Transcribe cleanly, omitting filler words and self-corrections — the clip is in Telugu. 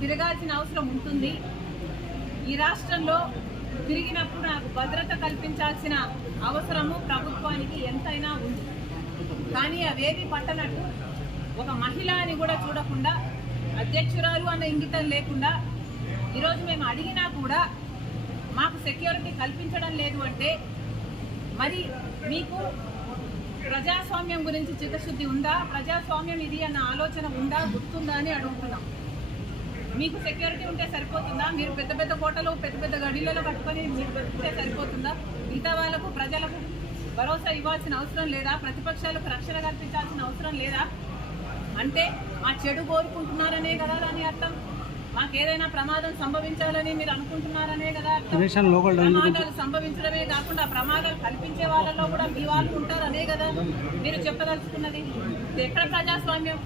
తిరగాల్సిన అవసరం ఉంటుంది. ఈ రాష్ట్రంలో తిరిగినప్పుడు నాకు భద్రత కల్పించాల్సిన అవసరము ప్రభుత్వానికి ఎంతైనా ఉంది. కానీ అవేవి పట్టనట్టు ఒక మహిళ అని కూడా చూడకుండా, అధ్యక్షురాలు అన్న ఇంగితం లేకుండా ఈరోజు మేము అడిగినా కూడా మాకు సెక్యూరిటీ కల్పించడం లేదు అంటే మరి మీకు ప్రజాస్వామ్యం గురించి చిత్తశుద్ధి ఉందా? ప్రజాస్వామ్యం ఇది అన్న ఆలోచన ఉందా, గుర్తుందా అని అడుగుతున్నాం. మీకు సెక్యూరిటీ ఉంటే సరిపోతుందా? మీరు పెద్ద పెద్ద కోటలు పెద్ద పెద్ద గడిలలో కట్టుకొని మీరు బతికితే సరిపోతుందా? మిగతా వాళ్ళకు ప్రజలకు భరోసా ఇవ్వాల్సిన అవసరం లేదా? ప్రతిపక్షాలకు రక్షణ కల్పించాల్సిన అవసరం లేదా? అంటే మా చెడు కోరుకుంటున్నారనే కదా దాని అర్థం. మాకేదైనా ప్రమాదం సంభవించాలని మీరు అనుకుంటున్నారనే కదా అర్థం. ప్రమాదాలు సంభవించడమే కాకుండా ప్రమాదాలు కల్పించే వాళ్ళలో కూడా మీ వాళ్ళు ఉంటారనే కదా మీరు చెప్పదలుచుకున్నది. ఎక్కడ ప్రజాస్వామ్యం?